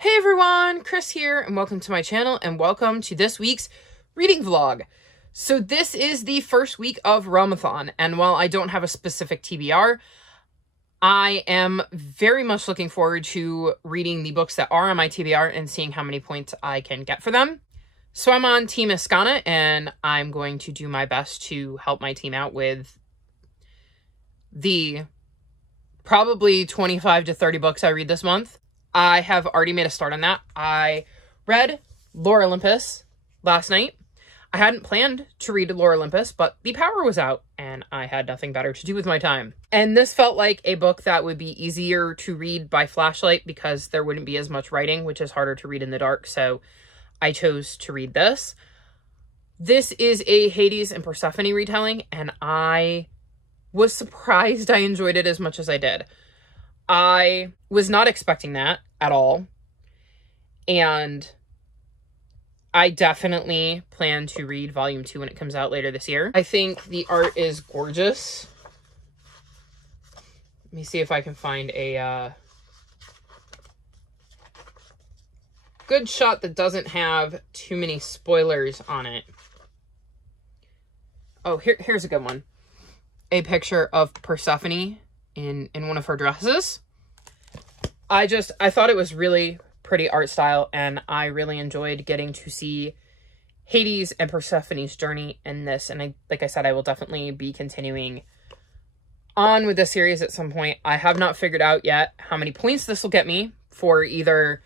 Hey everyone, Chris here, and welcome to my channel, and welcome to this week's reading vlog. So this is the first week of Realmathon, and while I don't have a specific TBR, I am very much looking forward to reading the books that are on my TBR and seeing how many points I can get for them. So I'm on Team Iskana, and I'm going to do my best to help my team out with the probably 25 to 30 books I read this month. I have already made a start on that. I read Lore Olympus last night. I hadn't planned to read Lore Olympus, but the power was out and I had nothing better to do with my time. And this felt like a book that would be easier to read by flashlight because there wouldn't be as much writing, which is harder to read in the dark. So I chose to read this. This is a Hades and Persephone retelling, and I was surprised I enjoyed it as much as I did. I was not expecting that at all, and I definitely plan to read volume 2 when it comes out later this year. I think the art is gorgeous. Let me see if I can find a good shot that doesn't have too many spoilers on it. Oh, here's a good one. A picture of Persephone in one of her dresses. I thought it was really pretty art style, and I really enjoyed getting to see Hades and Persephone's journey in this. And like I said, I will definitely be continuing on with this series at some point. I have not figured out yet how many points this will get me for either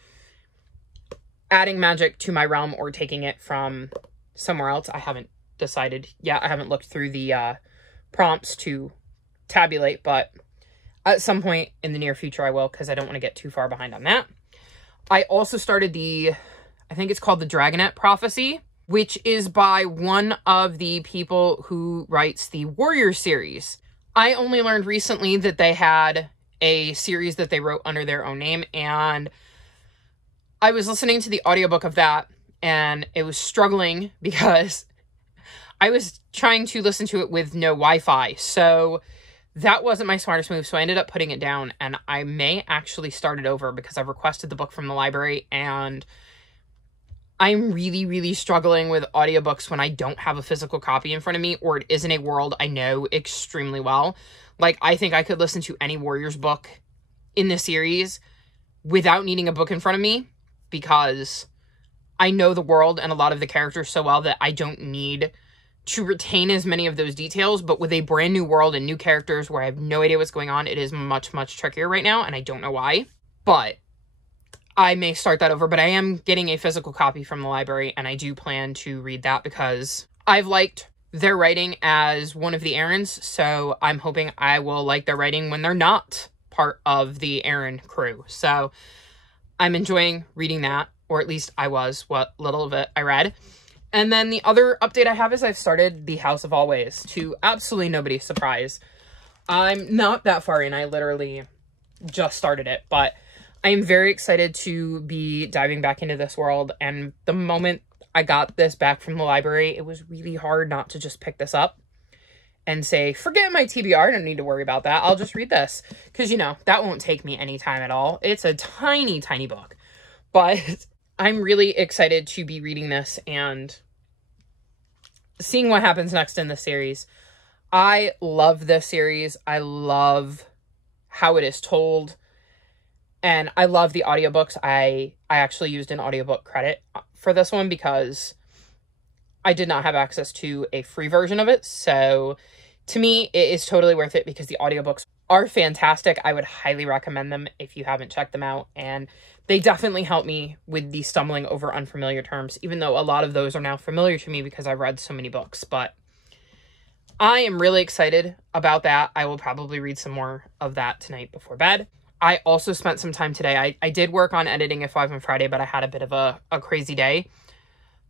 adding magic to my realm or taking it from somewhere else. I haven't decided yet. I haven't looked through the prompts to tabulate, but at some point in the near future I will, because I don't want to get too far behind on that. I also started I think it's called the Dragonet Prophecy, which is by one of the people who writes the Warrior series. I only learned recently that they had a series that they wrote under their own name, and I was listening to the audiobook of that, and it was struggling because I was trying to listen to it with no Wi-Fi, so that wasn't my smartest move, so I ended up putting it down, and I may actually start it over because I've requested the book from the library, and I'm really, really struggling with audiobooks when I don't have a physical copy in front of me, or it isn't a world I know extremely well. Like, I think I could listen to any Warriors book in the series without needing a book in front of me, because I know the world and a lot of the characters so well that I don't need to retain as many of those details. But with a brand new world and new characters where I have no idea what's going on, it is much, much trickier right now, and I don't know why. But I may start that over, but I am getting a physical copy from the library, and I do plan to read that because I've liked their writing as one of the Erins, so I'm hoping I will like their writing when they're not part of the Erin crew. So I'm enjoying reading that, or at least I was, what little of it I read. And then the other update I have is I've started The House of Always, to absolutely nobody's surprise. I'm not that far in. I literally just started it, but I'm very excited to be diving back into this world. And the moment I got this back from the library, it was really hard not to just pick this up and say, forget my TBR, I don't need to worry about that. I'll just read this. Because, you know, that won't take me any time at all. It's a tiny, tiny book. But I'm really excited to be reading this and seeing what happens next in the series. I love this series. I love how it is told. And I love the audiobooks. I actually used an audiobook credit for this one because I did not have access to a free version of it. So to me, it is totally worth it because the audiobooks are fantastic. I would highly recommend them if you haven't checked them out. And they definitely help me with the stumbling over unfamiliar terms, even though a lot of those are now familiar to me because I've read so many books. But I am really excited about that. I will probably read some more of that tonight before bed. I also spent some time today. I did work on editing at 5 on Friday, but I had a bit of a crazy day,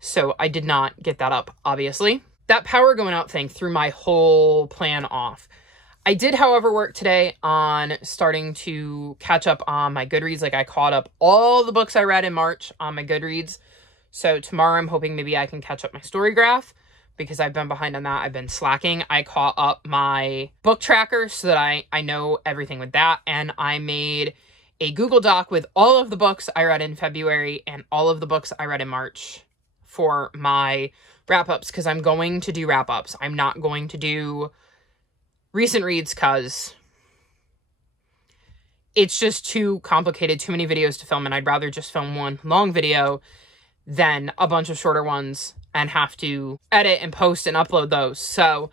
so I did not get that up, obviously. That power going out thing threw my whole plan off. I did, however, work today on starting to catch up on my Goodreads. Like, I caught up all the books I read in March on my Goodreads. So tomorrow I'm hoping maybe I can catch up my Storygraph because I've been behind on that. I've been slacking. I caught up my book tracker so that I know everything with that. And I made a Google Doc with all of the books I read in February and all of the books I read in March for my wrap-ups, because I'm going to do wrap-ups. I'm not going to do recent reads because it's just too complicated, too many videos to film, and I'd rather just film one long video than a bunch of shorter ones and have to edit and post and upload those. So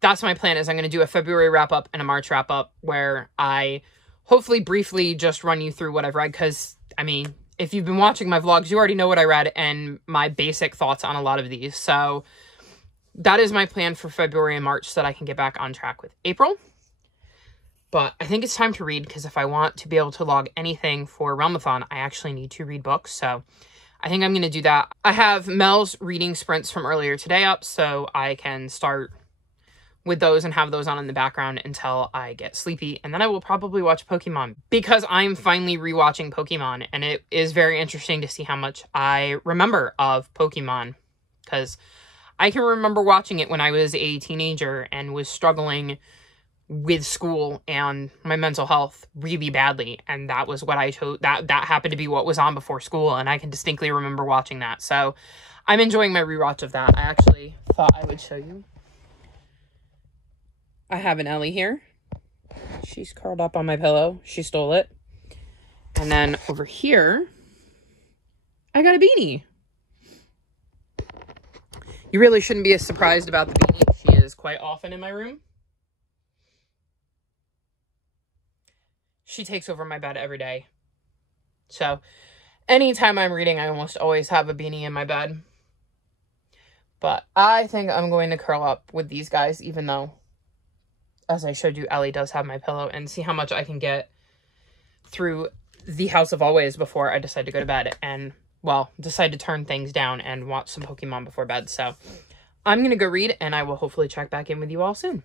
that's my plan, is I'm going to do a February wrap-up and a March wrap-up where I hopefully briefly just run you through what I've read, because, I mean, if you've been watching my vlogs, you already know what I read and my basic thoughts on a lot of these. So that is my plan for February and March, so that I can get back on track with April. But I think it's time to read, because if I want to be able to log anything for Realmathon, I actually need to read books. So I think I'm going to do that. I have Mel's reading sprints from earlier today up, so I can start with those and have those on in the background until I get sleepy. And then I will probably watch Pokemon, because I'm finally rewatching Pokemon, and it is very interesting to see how much I remember of Pokemon, because I can remember watching it when I was a teenager and was struggling with school and my mental health really badly, and that was what I chose. That happened to be what was on before school, and I can distinctly remember watching that. So I'm enjoying my rewatch of that. I actually thought I would show you. I have an Ellie here. She's curled up on my pillow. She stole it. And then over here, I got a beanie. You really shouldn't be as surprised about the beanie. She is quite often in my room. She takes over my bed every day. So anytime I'm reading, I almost always have a beanie in my bed. But I think I'm going to curl up with these guys, even though, as I showed you, Ellie does have my pillow, and see how much I can get through the House of Always before I decide to go to bed and, well, decide to turn things down and watch some Pokemon before bed. So I'm going to go read, and I will hopefully check back in with you all soon.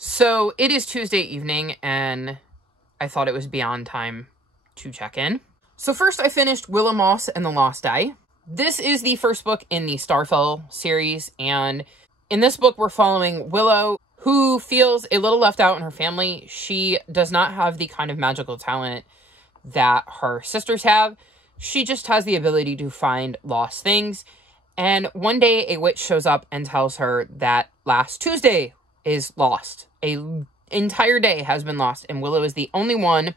So it is Tuesday evening, and I thought it was beyond time to check in. So first I finished Willow Moss and the Lost Dye. This is the first book in the Starfell series, and in this book we're following Willow, who feels a little left out in her family. She does not have the kind of magical talent that her sisters have. She just has the ability to find lost things. And one day a witch shows up and tells her that last Tuesday is lost. An entire day has been lost, and Willow is the only one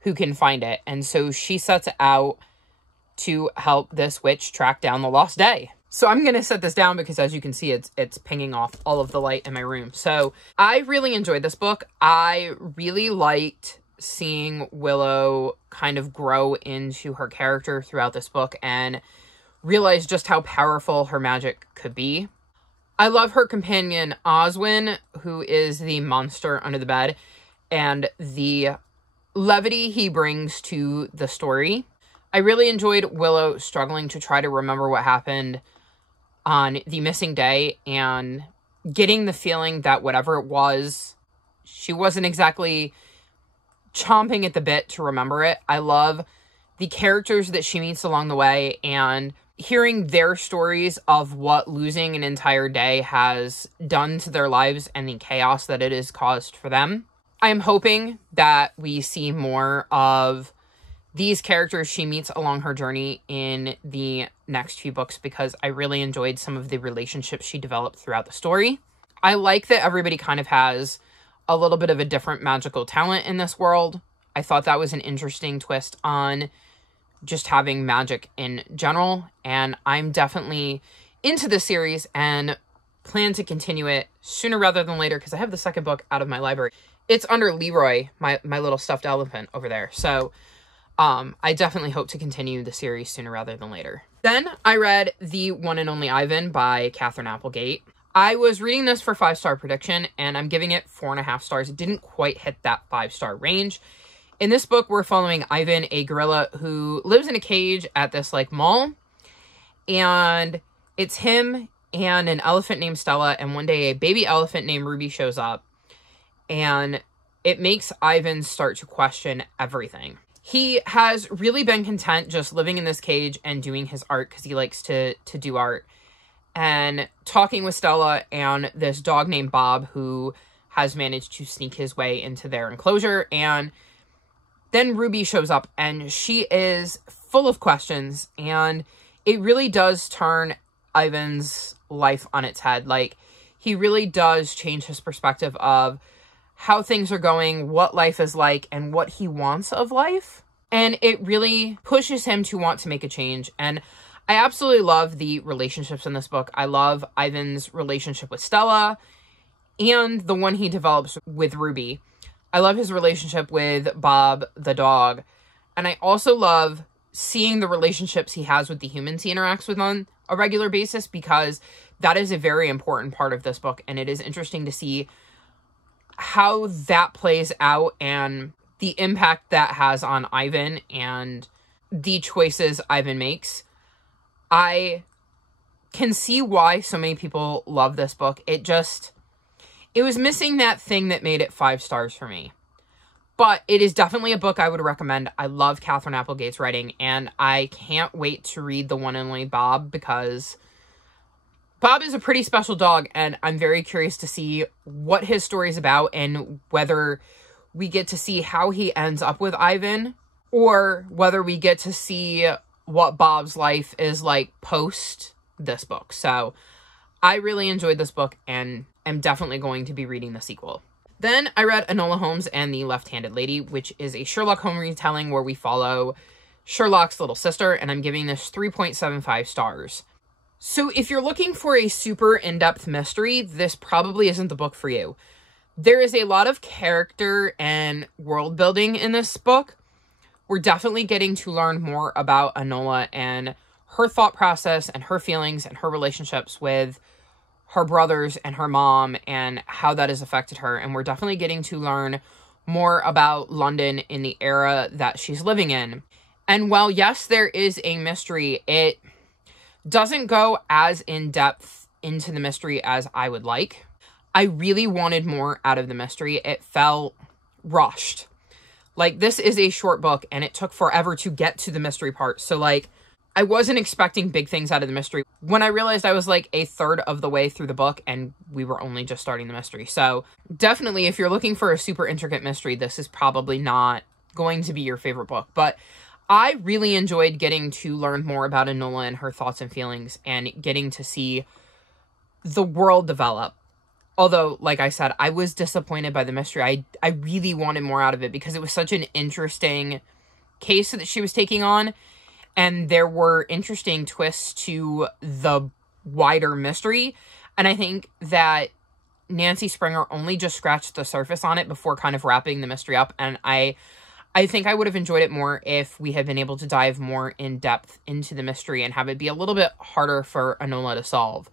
who can find it. And so she sets out to help this witch track down the lost day. So I'm going to set this down because, as you can see, it's pinging off all of the light in my room. So I really enjoyed this book. I really liked seeing Willow kind of grow into her character throughout this book and realize just how powerful her magic could be. I love her companion Oswin, who is the monster under the bed, and the levity he brings to the story. I really enjoyed Willow struggling to try to remember what happened on the missing day and getting the feeling that whatever it was, she wasn't exactly chomping at the bit to remember it. I love the characters that she meets along the way and hearing their stories of what losing an entire day has done to their lives and the chaos that it has caused for them. I am hoping that we see more of these characters she meets along her journey in the next few books, because I really enjoyed some of the relationships she developed throughout the story. I like that everybody kind of has a little bit of a different magical talent in this world. I thought that was an interesting twist on just having magic in general, and I'm definitely into this series and plan to continue it sooner rather than later, because I have the second book out of my library. It's under Leroy, my little stuffed elephant over there. So I definitely hope to continue the series sooner rather than later. Then I read The One and Only Ivan by Katherine Applegate. I was reading this for 5-star prediction, and I'm giving it 4.5 stars. It didn't quite hit that 5-star range. In this book, we're following Ivan, a gorilla who lives in a cage at this like mall, and it's him and an elephant named Stella, and one day a baby elephant named Ruby shows up, and it makes Ivan start to question everything. He has really been content just living in this cage and doing his art because he likes to do art, and talking with Stella and this dog named Bob who has managed to sneak his way into their enclosure. And then Ruby shows up and she is full of questions, and it really does turn Ivan's life on its head. Like, he really does change his perspective of how things are going, what life is like, and what he wants of life. And it really pushes him to want to make a change. And I absolutely love the relationships in this book. I love Ivan's relationship with Stella and the one he develops with Ruby. I love his relationship with Bob the dog. And I also love seeing the relationships he has with the humans he interacts with on a regular basis, because that is a very important part of this book. And it is interesting to see how that plays out and the impact that has on Ivan and the choices Ivan makes. I can see why so many people love this book. It was missing that thing that made it 5 stars for me. But it is definitely a book I would recommend. I love Katherine Applegate's writing, and I can't wait to read The One and Only Bob, because Bob is a pretty special dog, and I'm very curious to see what his story is about and whether we get to see how he ends up with Ivan, or whether we get to see what Bob's life is like post this book. So I really enjoyed this book and am definitely going to be reading the sequel. Then I read Enola Holmes and the Left-Handed Lady, which is a Sherlock Holmes retelling where we follow Sherlock's little sister, and I'm giving this 3.75 stars. So if you're looking for a super in-depth mystery, this probably isn't the book for you. There is a lot of character and world building in this book. We're definitely getting to learn more about Enola and her thought process and her feelings and her relationships with her brothers and her mom and how that has affected her. And we're definitely getting to learn more about London in the era that she's living in. And while, yes, there is a mystery, it doesn't go as in-depth into the mystery as I would like. I really wanted more out of the mystery. It felt rushed. Like, this is a short book, and it took forever to get to the mystery part. So, like, I wasn't expecting big things out of the mystery. When I realized I was, like, a third of the way through the book, and we were only just starting the mystery. So, definitely, if you're looking for a super intricate mystery, this is probably not going to be your favorite book. But I really enjoyed getting to learn more about Enola and her thoughts and feelings, and getting to see the world develop. Although, like I said, I was disappointed by the mystery. I really wanted more out of it because it was such an interesting case that she was taking on. And there were interesting twists to the wider mystery. And I think that Nancy Springer only just scratched the surface on it before kind of wrapping the mystery up. And I think I would have enjoyed it more if we had been able to dive more in depth into the mystery and have it be a little bit harder for Enola to solve.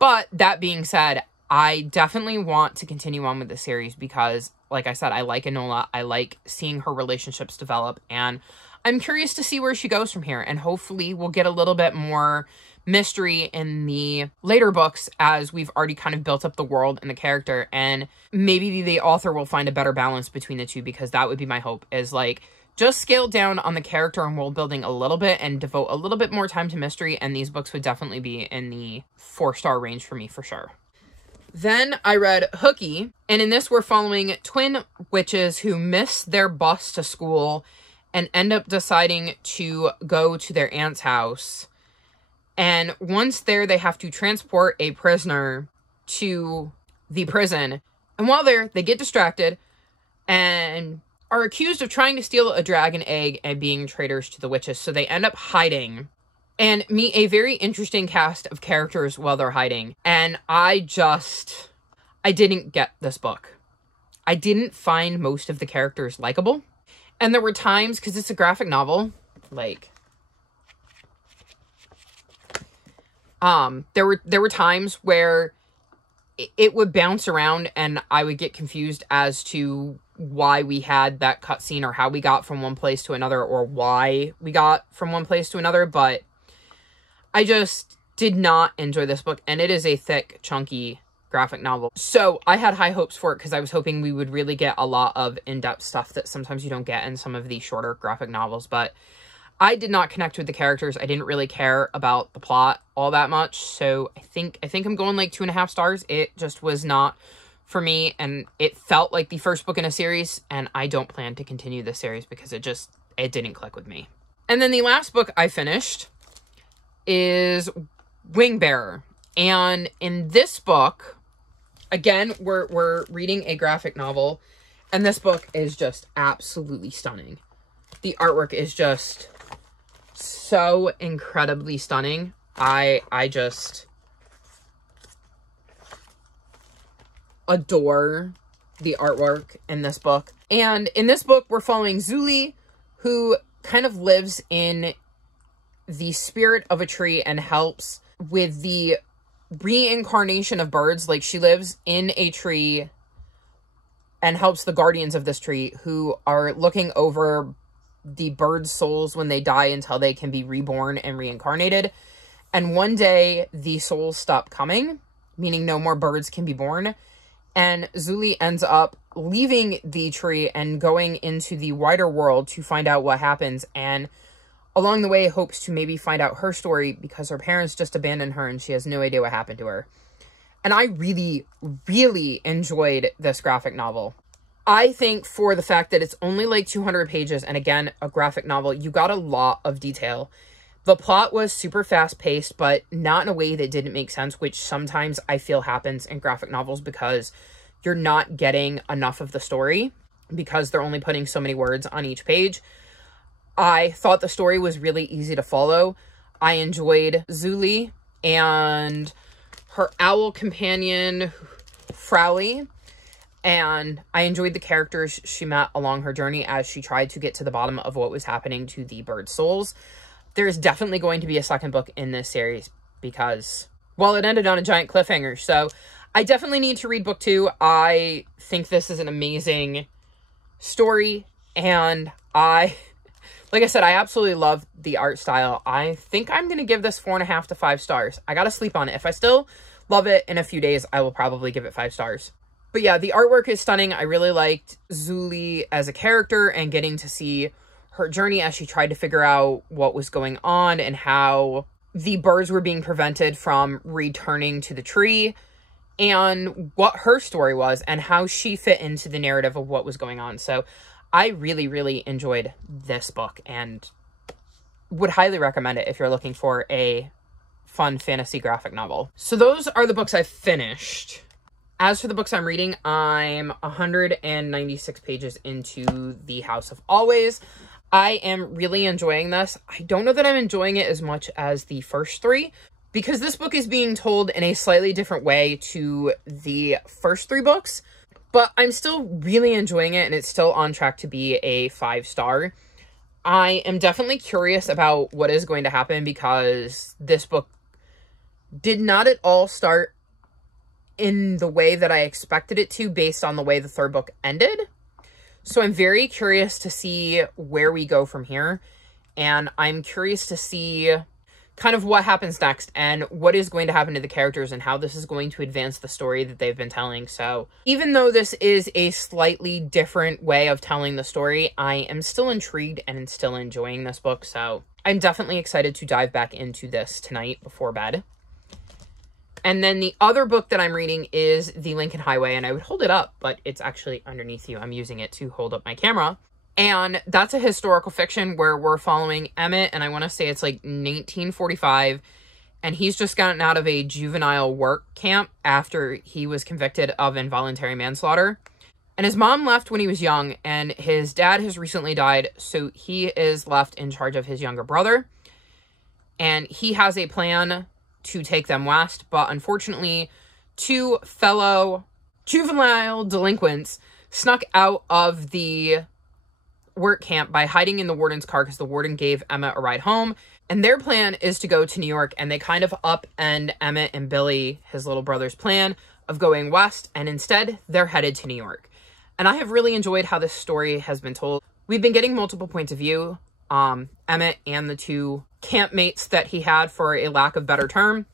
But that being said, I definitely want to continue on with the series because, like I said, I like Enola. I like seeing her relationships develop, and I'm curious to see where she goes from here. And hopefully we'll get a little bit more mystery in the later books as we've already kind of built up the world and the character, and maybe the author will find a better balance between the two, because that would be my hope, is like just scale down on the character and world building a little bit and devote a little bit more time to mystery, and these books would definitely be in the 4-star range for me for sure. Then I read Hooky, and in this we're following twin witches who miss their bus to school and end up deciding to go to their aunt's house. And once there, they have to transport a prisoner to the prison. And while there, they get distracted and are accused of trying to steal a dragon egg and being traitors to the witches. So they end up hiding and meet a very interesting cast of characters while they're hiding. And I didn't get this book. I didn't find most of the characters likable. And there were times, because it's a graphic novel, like, there were times where it would bounce around and I would get confused as to why we had that cutscene or how we got from one place to another or why we got from one place to another, but I just did not enjoy this book, and it is a thick, chunky graphic novel. So I had high hopes for it because I was hoping we would really get a lot of in-depth stuff that sometimes you don't get in some of the shorter graphic novels, but I did not connect with the characters. I didn't really care about the plot all that much, so I think I'm going like 2.5 stars. It just was not for me, and it felt like the first book in a series, and I don't plan to continue this series because it didn't click with me. And then the last book I finished is Wingbearer, and in this book, again, we're reading a graphic novel, and this book is just absolutely stunning. The artwork is just so incredibly stunning. I just adore the artwork in this book. And in this book, we're following Zuli, who kind of lives in the spirit of a tree and helps with the reincarnation of birds. Like, she lives in a tree and helps the guardians of this tree who are looking over the birds' souls when they die until they can be reborn and reincarnated. And one day the souls stop coming, meaning no more birds can be born. And Zuli ends up leaving the tree and going into the wider world to find out what happens. And along the way hopes to maybe find out her story because her parents just abandoned her and she has no idea what happened to her. And I really, really enjoyed this graphic novel. I think for the fact that it's only like 200 pages, and again, a graphic novel, you got a lot of detail. The plot was super fast-paced, but not in a way that didn't make sense, which sometimes I feel happens in graphic novels because you're not getting enough of the story because they're only putting so many words on each page. I thought the story was really easy to follow. I enjoyed Zuli and her owl companion, Frowley. And I enjoyed the characters she met along her journey as she tried to get to the bottom of what was happening to the bird souls. There's definitely going to be a second book in this series because, well, it ended on a giant cliffhanger. So I definitely need to read book 2. I think this is an amazing story. And like I said, I absolutely love the art style. I think I'm going to give this 4.5 to 5 stars. I got to sleep on it. If I still love it in a few days, I will probably give it 5 stars. But yeah, the artwork is stunning. I really liked Zuli as a character and getting to see her journey as she tried to figure out what was going on and how the birds were being prevented from returning to the tree and what her story was and how she fit into the narrative of what was going on. So I really, really enjoyed this book and would highly recommend it if you're looking for a fun fantasy graphic novel. So those are the books I finished. As for the books I'm reading, I'm 196 pages into The House of Always. I am really enjoying this. I don't know that I'm enjoying it as much as the first 3, because this book is being told in a slightly different way to the first 3 books, but I'm still really enjoying it, and it's still on track to be a 5-star. I am definitely curious about what is going to happen, because this book did not at all start in the way that I expected it to based on the way the third book ended. So I'm very curious to see where we go from here. And I'm curious to see kind of what happens next and what is going to happen to the characters and how this is going to advance the story that they've been telling. So even though this is a slightly different way of telling the story, I am still intrigued and still enjoying this book. So I'm definitely excited to dive back into this tonight before bed. And then the other book that I'm reading is The Lincoln Highway, and I would hold it up, but it's actually underneath you. I'm using it to hold up my camera. And that's a historical fiction where we're following Emmett, and I want to say it's like 1945, and he's just gotten out of a juvenile work camp after he was convicted of involuntary manslaughter. And his mom left when he was young, and his dad has recently died, so he is left in charge of his younger brother. And he has a plan to take them west, but unfortunately, 2 fellow juvenile delinquents snuck out of the work camp by hiding in the warden's car because the warden gave Emmett a ride home. And their plan is to go to New York, and they kind of upend Emmett and Billy, his little brother's plan of going west, and instead they're headed to New York. And I have really enjoyed how this story has been told. We've been getting multiple points of view. Emmett and the 2 campmates that he had, for a lack of better term,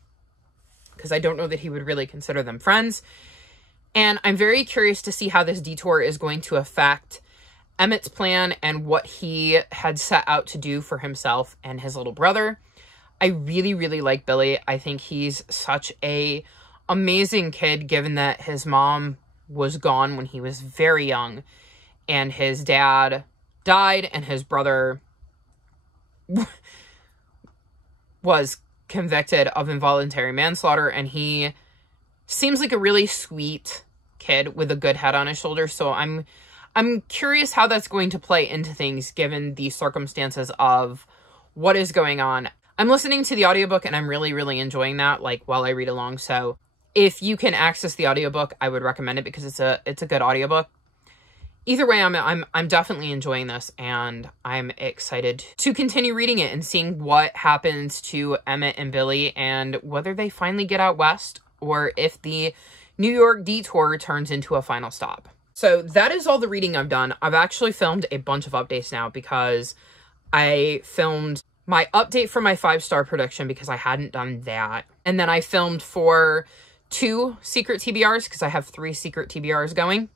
because I don't know that he would really consider them friends. And I'm very curious to see how this detour is going to affect Emmett's plan and what he had set out to do for himself and his little brother. I really, really like Billy. I think he's such a amazing kid, given that his mom was gone when he was very young, and his dad died, and his brother was convicted of involuntary manslaughter, and he seems like a really sweet kid with a good head on his shoulders. So I'm curious how that's going to play into things given the circumstances of what is going on. I'm listening to the audiobook, and I'm really, really enjoying that, like, while I read along. So if you can access the audiobook, I would recommend it because it's a good audiobook. Either way, I'm definitely enjoying this, and I'm excited to continue reading it and seeing what happens to Emmett and Billy, and whether they finally get out west, or if the New York detour turns into a final stop. So that is all the reading I've done. I've actually filmed a bunch of updates now, because I filmed my update for my 5-star prediction because I hadn't done that. And then I filmed for 2 secret TBRs because I have 3 secret TBRs going.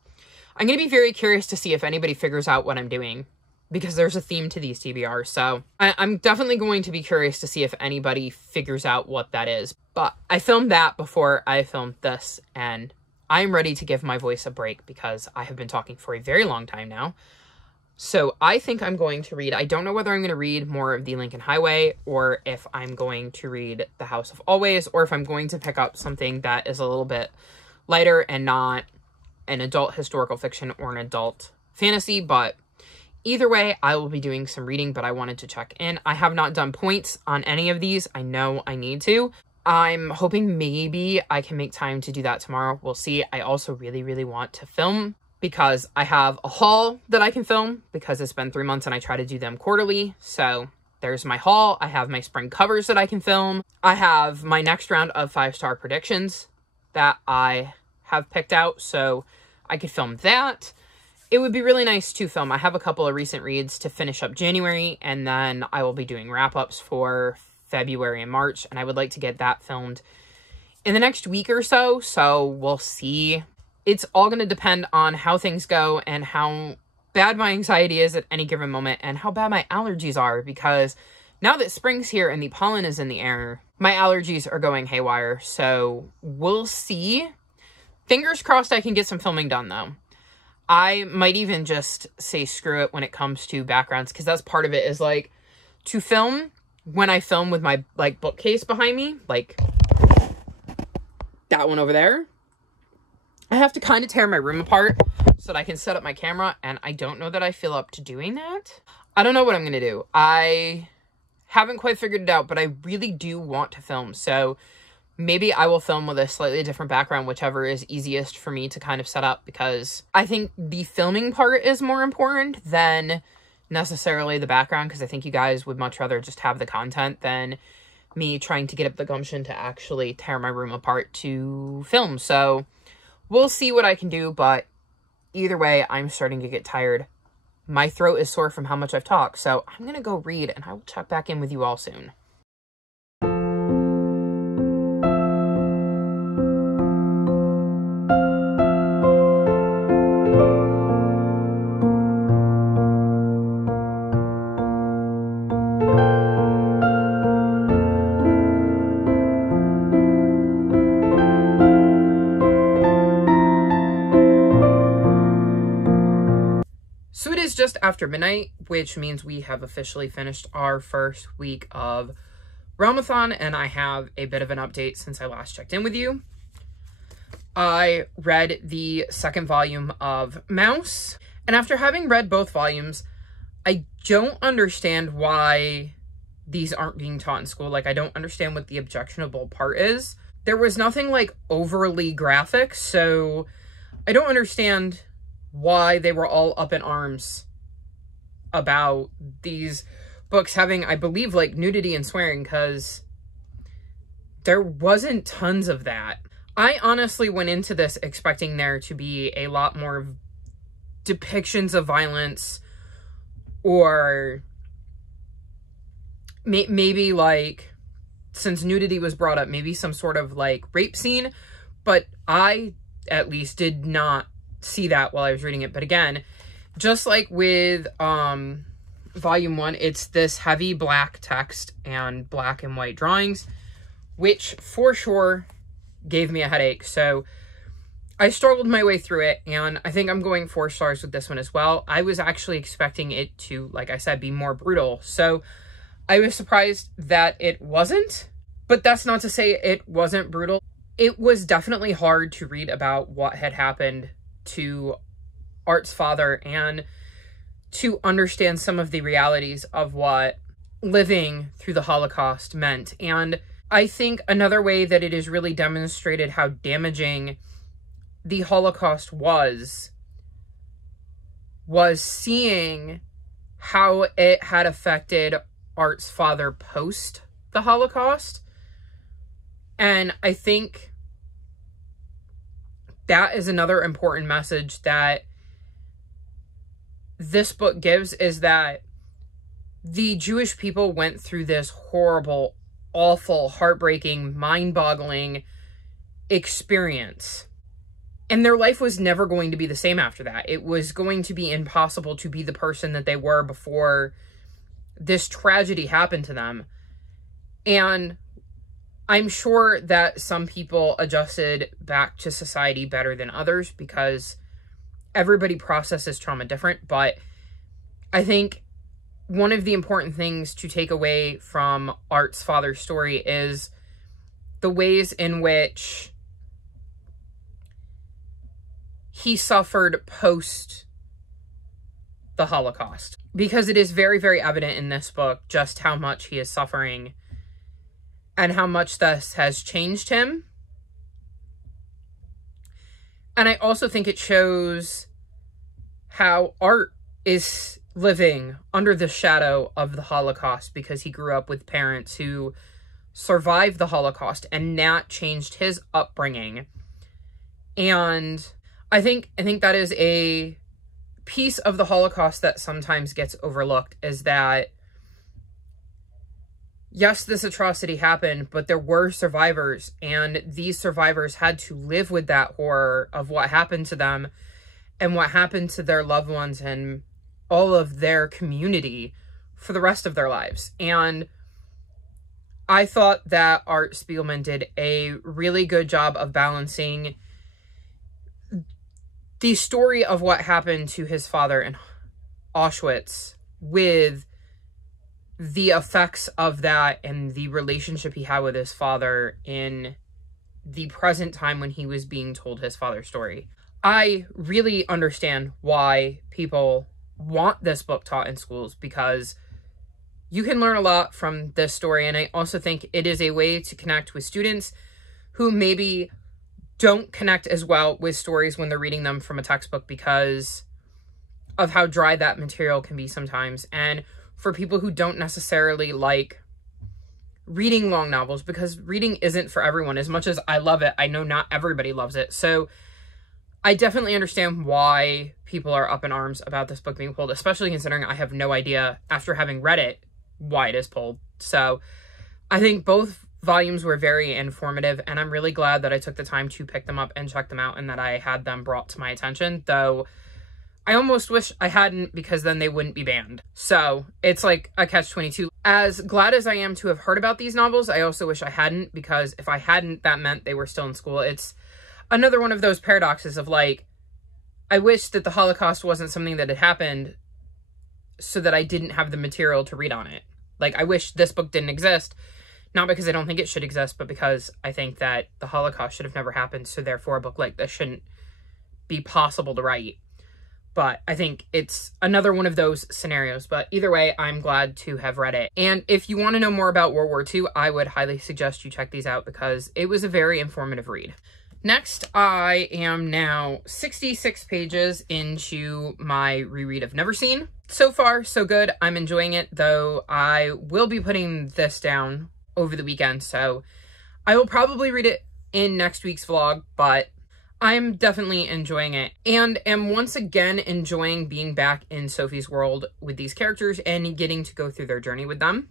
I'm going to be very curious to see if anybody figures out what I'm doing, because there's a theme to these TBRs. So I'm definitely going to be curious to see if anybody figures out what that is. But I filmed that before I filmed this, and I'm ready to give my voice a break because I have been talking for a very long time now. So I think I'm going to read, I don't know whether I'm going to read more of The Lincoln Highway, or if I'm going to read The House of Always, or if I'm going to pick up something that is a little bit lighter and not an adult historical fiction or an adult fantasy. But either way, I will be doing some reading, but I wanted to check in. I have not done points on any of these. I know I need to. I'm hoping maybe I can make time to do that tomorrow. We'll see. I also really, really want to film, because I have a haul that I can film, because it's been 3 months and I try to do them quarterly. So there's my haul. I have my spring covers that I can film. I have my next round of 5-star predictions that I have picked out, so I could film that. It would be really nice to film. I have a couple of recent reads to finish up January, and then I will be doing wrap-ups for February and March, and I would like to get that filmed in the next week or so. So we'll see. It's all going to depend on how things go and how bad my anxiety is at any given moment, and how bad my allergies are, because now that spring's here and the pollen is in the air, my allergies are going haywire. So we'll see. Fingers crossed I can get some filming done, though. I might even just say screw it when it comes to backgrounds, because that's part of it, is like to film when I film with my like bookcase behind me, like that one over there. I have to kind of tear my room apart so that I can set up my camera, and I don't know that I feel up to doing that. I don't know what I'm going to do. I haven't quite figured it out, but I really do want to film. So maybe I will film with a slightly different background, whichever is easiest for me to kind of set up, because I think the filming part is more important than necessarily the background, because I think you guys would much rather just have the content than me trying to get up the gumption to actually tear my room apart to film. So we'll see what I can do, but either way, I'm starting to get tired. My throat is sore from how much I've talked, so I'm going to go read, and I will check back in with you all soon. So it is just after midnight, which means we have officially finished our first week of Realmathon, and I have a bit of an update since I last checked in with you. I read the second volume of Mouse, and after having read both volumes, I don't understand why these aren't being taught in school. Like, I don't understand what the objectionable part is. There was nothing, like, overly graphic, so I don't understand why they were all up in arms about these books having, I believe, like, nudity and swearing, because there wasn't tons of that. I honestly went into this expecting there to be a lot more depictions of violence, or maybe, like, since nudity was brought up, maybe some sort of, like, rape scene, but I, at least, did not see that while I was reading it. But again, just like with volume 1, it's this heavy black text and black and white drawings, which for sure gave me a headache. So I struggled my way through it, and I think I'm going 4 stars with this one as well. I was actually expecting it to, like I said, be more brutal, so I was surprised that it wasn't, but that's not to say it wasn't brutal. It was definitely hard to read about what had happened to Art's father and to understand some of the realities of what living through the Holocaust meant. And I think another way that it is really demonstrated how damaging the Holocaust was seeing how it had affected Art's father post the Holocaust. And I think that is another important message that this book gives, is that the Jewish people went through this horrible, awful, heartbreaking, mind-boggling experience. And their life was never going to be the same after that. It was going to be impossible to be the person that they were before this tragedy happened to them. And I'm sure that some people adjusted back to society better than others, because everybody processes trauma different. But I think one of the important things to take away from Art's father's story is the ways in which he suffered post the Holocaust. Because it is very, very evident in this book just how much he is suffering and how much this has changed him. And I also think it shows how Art is living under the shadow of the Holocaust, because he grew up with parents who survived the Holocaust, and that changed his upbringing. And I think that is a piece of the Holocaust that sometimes gets overlooked, is that yes, this atrocity happened, but there were survivors, and these survivors had to live with that horror of what happened to them and what happened to their loved ones and all of their community for the rest of their lives. And I thought that Art Spiegelman did a really good job of balancing the story of what happened to his father in Auschwitz with the effects of that and the relationship he had with his father in the present time when he was being told his father's story. I really understand why people want this book taught in schools, because you can learn a lot from this story. And I also think it is a way to connect with students who maybe don't connect as well with stories when they're reading them from a textbook, because of how dry that material can be sometimes. And for people who don't necessarily like reading long novels, because reading isn't for everyone. As much as I love it, I know not everybody loves it. So I definitely understand why people are up in arms about this book being pulled, especially considering I have no idea, after having read it, why it is pulled. So I think both volumes were very informative, and I'm really glad that I took the time to pick them up and check them out, and that I had them brought to my attention, though I almost wish I hadn't, because then they wouldn't be banned. So it's like a catch-22. As glad as I am to have heard about these novels, I also wish I hadn't, because if I hadn't, that meant they were still in school. It's another one of those paradoxes of, like, I wish that the Holocaust wasn't something that had happened so that I didn't have the material to read on it. Like, I wish this book didn't exist, not because I don't think it should exist, but because I think that the Holocaust should have never happened, so therefore a book like this shouldn't be possible to write. But I think it's another one of those scenarios. But either way, I'm glad to have read it. And if you want to know more about World War II, I would highly suggest you check these out, because it was a very informative read. Next, I am now 66 pages into my reread of Neverseen. So far, so good. I'm enjoying it, though I will be putting this down over the weekend, so I will probably read it in next week's vlog, but I'm definitely enjoying it, and am once again enjoying being back in Sophie's world with these characters and getting to go through their journey with them.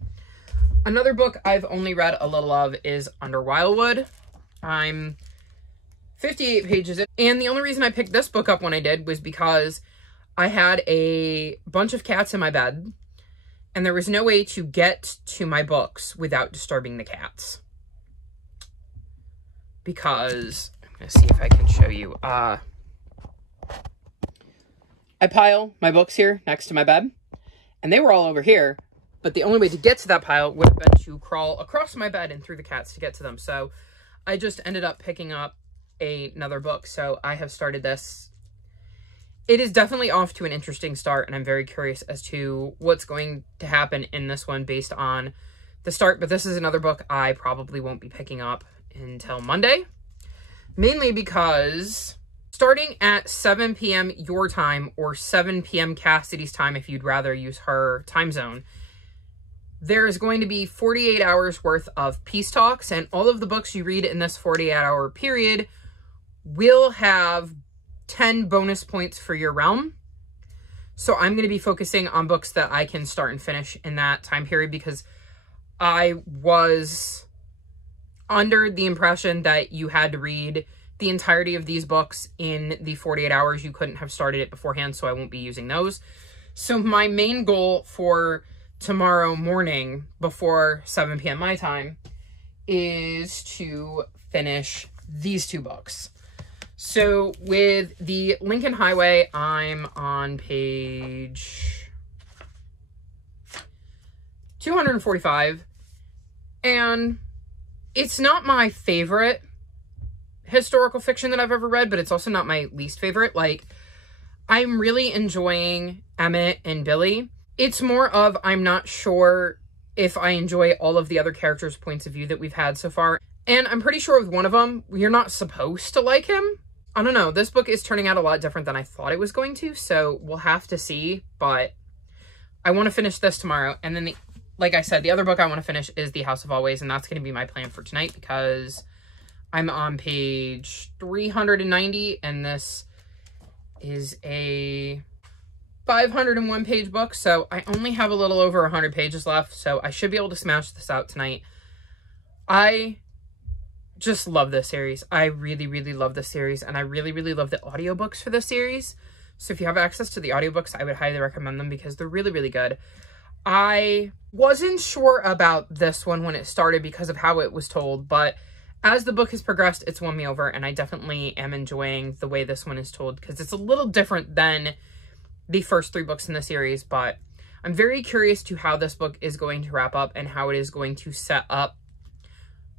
Another book I've only read a little of is Under Wildwood. I'm 58 pages in, and the only reason I picked this book up when I did was because I had a bunch of cats in my bed, and there was no way to get to my books without disturbing the cats. Because, I'm going to see if I can show you. I pile my books here next to my bed, and they were all over here, but the only way to get to that pile would have been to crawl across my bed and through the cats to get to them. So I just ended up picking up another book. So I have started this. It is definitely off to an interesting start, and I'm very curious as to what's going to happen in this one based on the start. But this is another book I probably won't be picking up until Monday, mainly because starting at 7 p.m. your time, or 7 p.m. Cassidy's time if you'd rather use her time zone, there is going to be 48 hours worth of peace talks, and all of the books you read in this 48-hour period will have 10 bonus points for your realm. So I'm going to be focusing on books that I can start and finish in that time period, because I was under the impression that you had to read the entirety of these books in the 48 hours. You couldn't have started it beforehand, so I won't be using those. So my main goal for tomorrow morning before 7 p.m. my time is to finish these two books. So with the Lincoln Highway, I'm on page 245, and it's not my favorite historical fiction that I've ever read, but it's also not my least favorite. Like, I'm really enjoying Emmett and Billy. It's more of, I'm not sure if I enjoy all of the other characters' points of view that we've had so far. And I'm pretty sure with one of them, you're not supposed to like him. I don't know. This book is turning out a lot different than I thought it was going to, so we'll have to see. But I want to finish this tomorrow. And then, like I said, the other book I want to finish is The House of Always, and that's going to be my plan for tonight, because I'm on page 390, and this is a 501 page book, so I only have a little over 100 pages left, so I should be able to smash this out tonight. I just love this series. I really, really love this series, and I really, really love the audiobooks for this series. So if you have access to the audiobooks, I would highly recommend them, because they're really, really good. I wasn't sure about this one when it started because of how it was told, but as the book has progressed, it's won me over, and I definitely am enjoying the way this one is told, because it's a little different than the first three books in the series. But I'm very curious to how this book is going to wrap up and how it is going to set up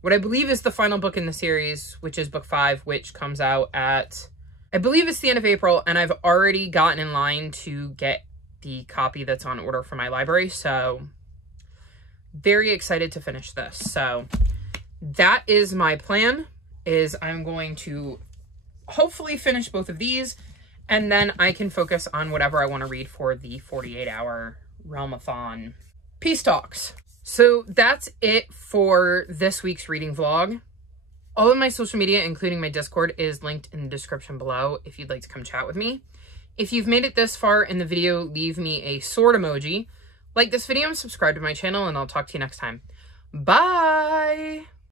what I believe is the final book in the series, which is book 5, which comes out at, I believe it's the end of April, and I've already gotten in line to get the copy that's on order from my library, so very excited to finish this. So that is my plan, is I'm going to hopefully finish both of these, and then I can focus on whatever I want to read for the 48-hour Realmathon. Peace Talks. So that's it for this week's reading vlog. All of my social media, including my Discord, is linked in the description below if you'd like to come chat with me. If you've made it this far in the video, leave me a sword emoji. Like this video and subscribe to my channel, and I'll talk to you next time. Bye!